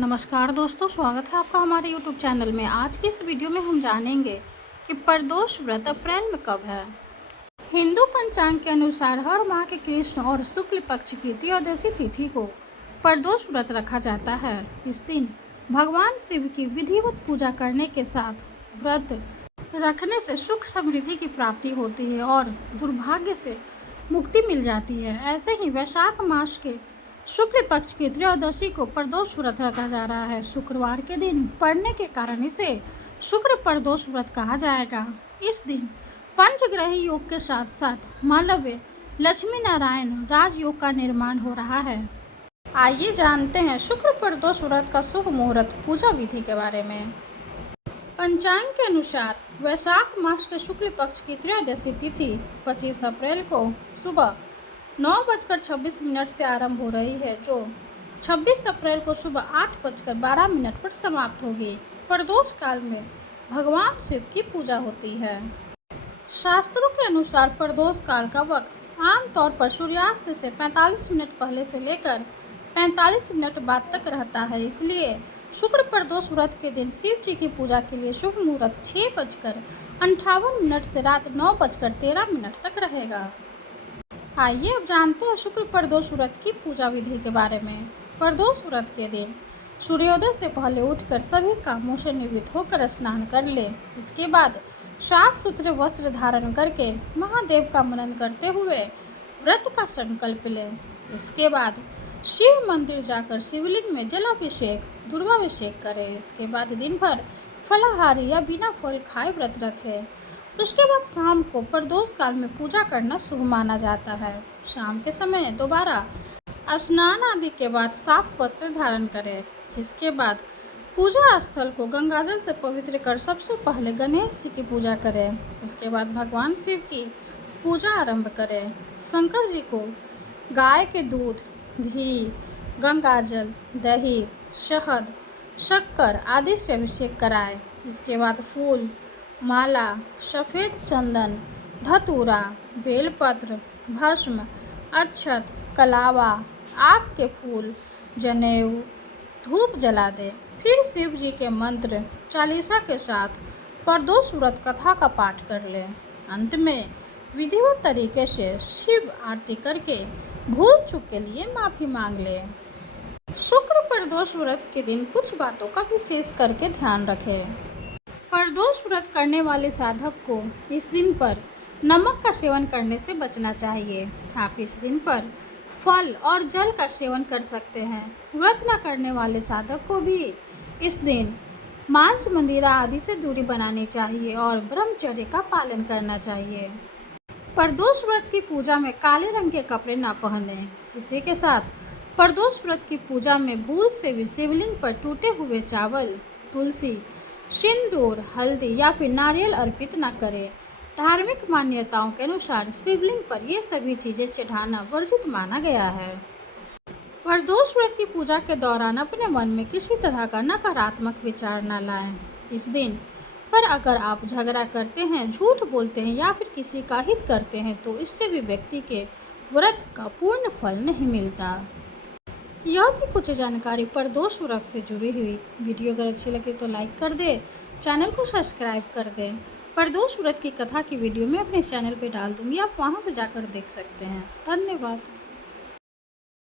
नमस्कार दोस्तों, स्वागत है आपका हमारे यूट्यूब चैनल में। आज की इस वीडियो में हम जानेंगे कि प्रदोष व्रत अप्रैल में कब है। हिंदू पंचांग के अनुसार हर माह के कृष्ण और शुक्ल पक्ष की त्रयोदशी तिथि को प्रदोष व्रत रखा जाता है। इस दिन भगवान शिव की विधिवत पूजा करने के साथ व्रत रखने से सुख समृद्धि की प्राप्ति होती है और दुर्भाग्य से मुक्ति मिल जाती है। ऐसे ही वैशाख मास के शुक्ल पक्ष की त्रयोदशी को प्रदोष व्रत रखा जा रहा है। शुक्रवार के दिन पड़ने के कारण इसे शुक्र प्रदोष व्रत कहा जाएगा। इस दिन पंचग्रही योग के साथ साथ मालव्य लक्ष्मी नारायण राजयोग का निर्माण हो रहा है। आइए जानते हैं शुक्र प्रदोष व्रत का शुभ मुहूर्त पूजा विधि के बारे में। पंचांग के अनुसार वैशाख मास के शुक्ल पक्ष की त्रयोदशी तिथि 25 अप्रैल को सुबह 9:26 से आरंभ हो रही है, जो 26 अप्रैल को सुबह 8:12 पर समाप्त होगी। प्रदोष काल में भगवान शिव की पूजा होती है। शास्त्रों के अनुसार प्रदोष काल का वक्त आमतौर पर सूर्यास्त से 45 मिनट पहले से लेकर 45 मिनट बाद तक रहता है। इसलिए शुक्र प्रदोष व्रत के दिन शिव जी की पूजा के लिए शुभ मुहूर्त 6:58 से रात 9:13 तक रहेगा। आइए अब जानते हैं शुक्र प्रदोष व्रत की पूजा विधि के बारे में। प्रदोष व्रत के दिन सूर्योदय से पहले उठकर सभी कामों से निवृत्त होकर स्नान कर लें। इसके बाद साफ सुथरे वस्त्र धारण करके महादेव का मनन करते हुए व्रत का संकल्प लें। इसके बाद शिव मंदिर जाकर शिवलिंग में जलाभिषेक दुर्वाभिषेक करें। इसके बाद दिन भर फलाहारी या बिना फल खाए व्रत रखें। उसके बाद शाम को प्रदोष काल में पूजा करना शुभ माना जाता है। शाम के समय दोबारा स्नान आदि के बाद साफ वस्त्र धारण करें। इसके बाद पूजा स्थल को गंगाजल से पवित्र कर सबसे पहले गणेश जी की पूजा करें। उसके बाद भगवान शिव की पूजा आरंभ करें। शंकर जी को गाय के दूध, घी, गंगाजल, दही, शहद, शक्कर आदि से अभिषेक कराएं। इसके बाद फूल, माला, सफ़ेद चंदन, धतूरा, बेलपत्र, भस्म, अक्षत, कलावा, आक के फूल, जनेऊ, धूप जला दें। फिर शिव जी के मंत्र चालीसा के साथ प्रदोष व्रत कथा का पाठ कर लें। अंत में विधिवत तरीके से शिव आरती करके भूल चूक के लिए माफ़ी मांग लें। शुक्र प्रदोष व्रत के दिन कुछ बातों का विशेष करके ध्यान रखें। प्रदोष व्रत करने वाले साधक को इस दिन पर नमक का सेवन करने से बचना चाहिए। आप इस दिन पर फल और जल का सेवन कर सकते हैं। व्रत न करने वाले साधक को भी इस दिन मांस, मंदिरा आदि से दूरी बनानी चाहिए और ब्रह्मचर्य का पालन करना चाहिए। प्रदोष व्रत की पूजा में काले रंग के कपड़े न पहनें। इसी के साथ प्रदोष व्रत की पूजा में भूल से भी शिवलिंग पर टूटे हुए चावल, तुलसी, सिंदूर, हल्दी या फिर नारियल अर्पित न करें। धार्मिक मान्यताओं के अनुसार शिवलिंग पर ये सभी चीज़ें चढ़ाना वर्जित माना गया है। प्रदोष व्रत की पूजा के दौरान अपने मन में किसी तरह का नकारात्मक विचार न लाएं। इस दिन पर अगर आप झगड़ा करते हैं, झूठ बोलते हैं या फिर किसी का हित करते हैं तो इससे भी व्यक्ति के व्रत का पूर्ण फल नहीं मिलता। यह थी कुछ जानकारी प्रदोष व्रत से जुड़ी हुई। वीडियो अगर अच्छी लगे तो लाइक कर दें, चैनल को सब्सक्राइब कर दें। प्रदोष व्रत की कथा की वीडियो मैं अपने चैनल पे डाल दूँगी, आप वहां से जाकर देख सकते हैं। धन्यवाद।